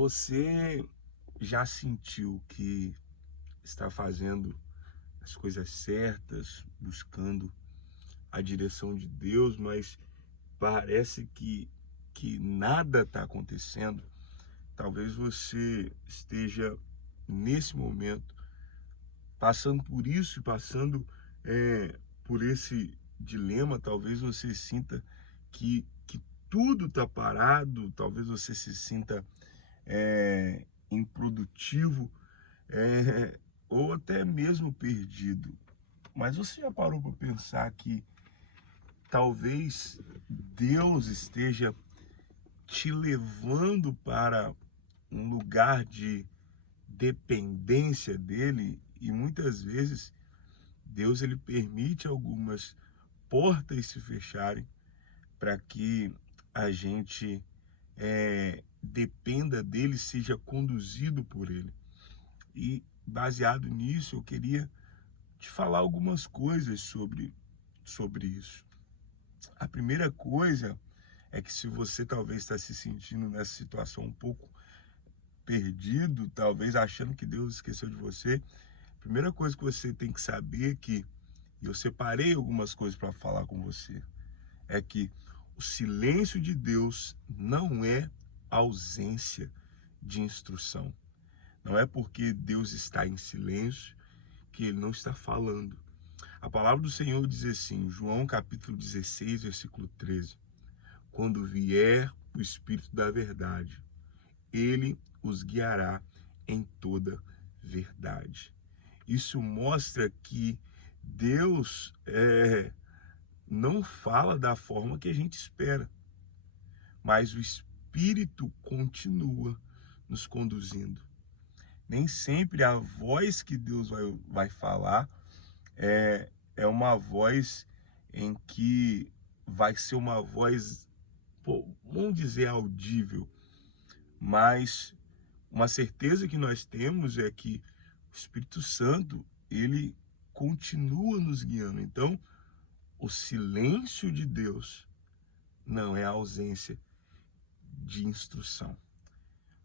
Você já sentiu que está fazendo as coisas certas, buscando a direção de Deus, mas parece que nada está acontecendo? Talvez você esteja nesse momento passando por isso, passando por esse dilema. Talvez você sinta que tudo está parado, talvez você se sinta improdutivo, é, ou até mesmo perdido. Mas você já parou para pensar que talvez Deus esteja te levando para um lugar de dependência dele? E muitas vezes Deus ele permite algumas portas se fecharem para que a gente dependa dele, seja conduzido por ele. E baseado nisso, eu queria te falar algumas coisas sobre isso. A primeira coisa é que, se você talvez está se sentindo nessa situação um pouco perdido, talvez achando que Deus esqueceu de você, a primeira coisa que você tem que saber e eu separei algumas coisas para falar com você, é que o silêncio de Deus não é ausência de instrução. Não é porque Deus está em silêncio que ele não está falando. A palavra do Senhor diz assim, João capítulo 16, versículo 13: quando vier o Espírito da verdade, ele os guiará em toda verdade. Isso mostra que Deus não fala da forma que a gente espera, mas o Espírito continua nos conduzindo. Nem sempre a voz que Deus vai falar é uma voz em que vai ser uma voz, vamos dizer, audível, mas uma certeza que nós temos é que o Espírito Santo, ele continua nos guiando. Então, o silêncio de Deus não é a ausência de instrução.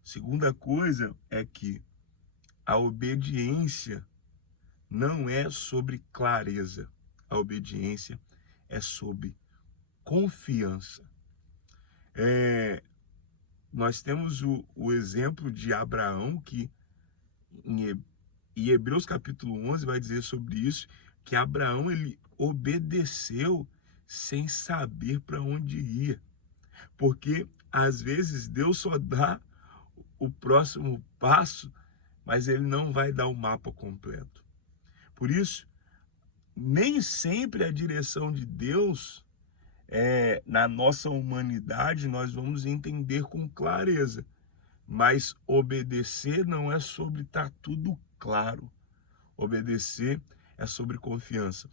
Segunda coisa é que a obediência não é sobre clareza, a obediência é sobre confiança. Nós temos o exemplo de Abraão, que em Hebreus capítulo 11 vai dizer sobre isso, que Abraão ele obedeceu sem saber para onde ia. Porque às vezes Deus só dá o próximo passo, mas ele não vai dar o mapa completo. Por isso, nem sempre a direção de Deus, na nossa humanidade, nós vamos entender com clareza. Mas obedecer não é sobre estar tudo claro. Obedecer é sobre confiança.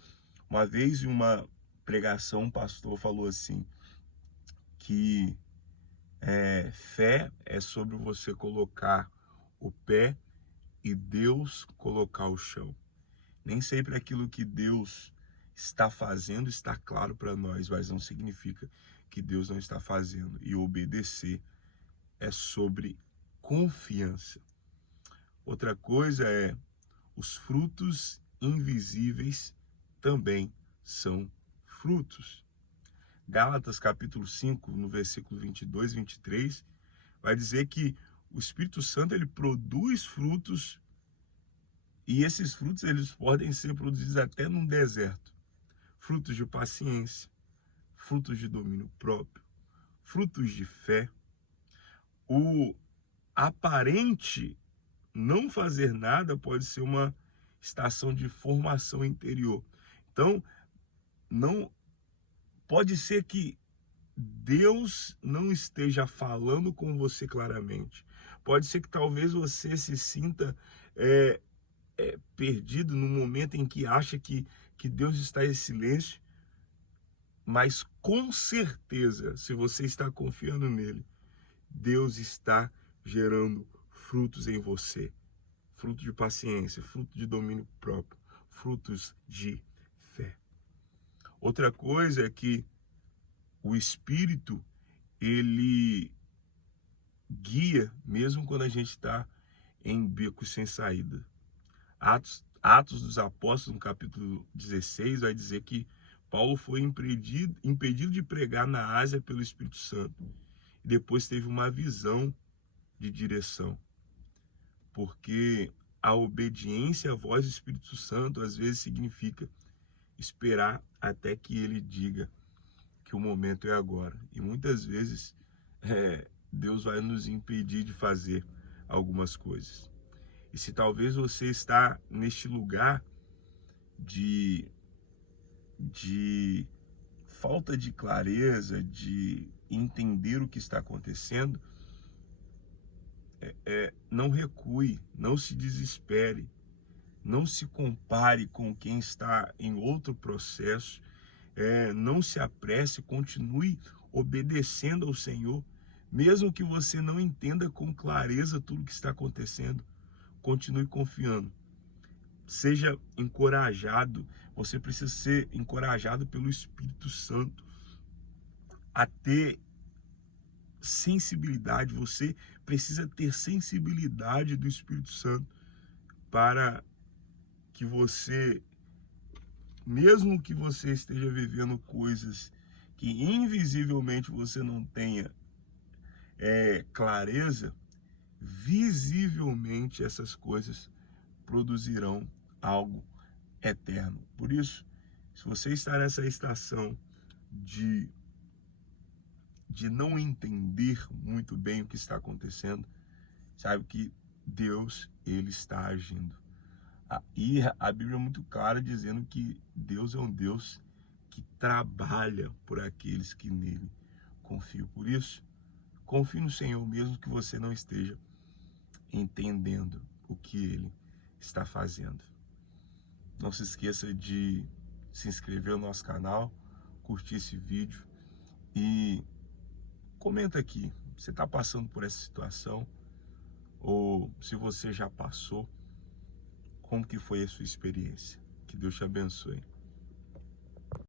Uma vez, em uma pregação, um pastor falou assim, que fé é sobre você colocar o pé e Deus colocar o chão. Nem sempre aquilo que Deus está fazendo está claro para nós, mas não significa que Deus não está fazendo. E obedecer é sobre confiança. Outra coisa é, os frutos invisíveis também são frutos. Gálatas capítulo 5, no versículo 22 e 23, vai dizer que o Espírito Santo ele produz frutos, e esses frutos eles podem ser produzidos até num deserto. Frutos de paciência, frutos de domínio próprio, frutos de fé. O aparente não fazer nada pode ser uma estação de formação interior. Então, não pode ser que Deus não esteja falando com você claramente. Pode ser que talvez você se sinta perdido no momento em que acha que Deus está em silêncio, mas com certeza, se você está confiando nele, Deus está gerando frutos em você. Fruto de paciência, fruto de domínio próprio, frutos de fé. Outra coisa é que o Espírito, ele guia mesmo quando a gente está em becos sem saída. Atos dos Apóstolos, no capítulo 16, vai dizer que Paulo foi impedido de pregar na Ásia pelo Espírito Santo. E depois teve uma visão de direção, porque a obediência à voz do Espírito Santo às vezes significa esperar até que ele diga que o momento é agora. E muitas vezes Deus vai nos impedir de fazer algumas coisas. E se talvez você está neste lugar de falta de clareza, de entender o que está acontecendo, não recue, não se desespere, não se compare com quem está em outro processo, não se apresse, continue obedecendo ao Senhor, mesmo que você não entenda com clareza tudo o que está acontecendo, continue confiando. Seja encorajado, você precisa ser encorajado pelo Espírito Santo a ter sensibilidade, você precisa ter sensibilidade do Espírito Santo para que você, mesmo que você esteja vivendo coisas que invisivelmente você não tenha clareza, visivelmente essas coisas produzirão algo eterno. Por isso, se você está nessa estação de não entender muito bem o que está acontecendo, sabe que Deus, ele está agindo. E a Bíblia é muito clara dizendo que Deus é um Deus que trabalha por aqueles que nele confiam. Por isso, confie no Senhor, mesmo que você não esteja entendendo o que ele está fazendo. Não se esqueça de se inscrever no nosso canal, curtir esse vídeo e comenta aqui, você está passando por essa situação ou se você já passou, como que foi a sua experiência? Que Deus te abençoe.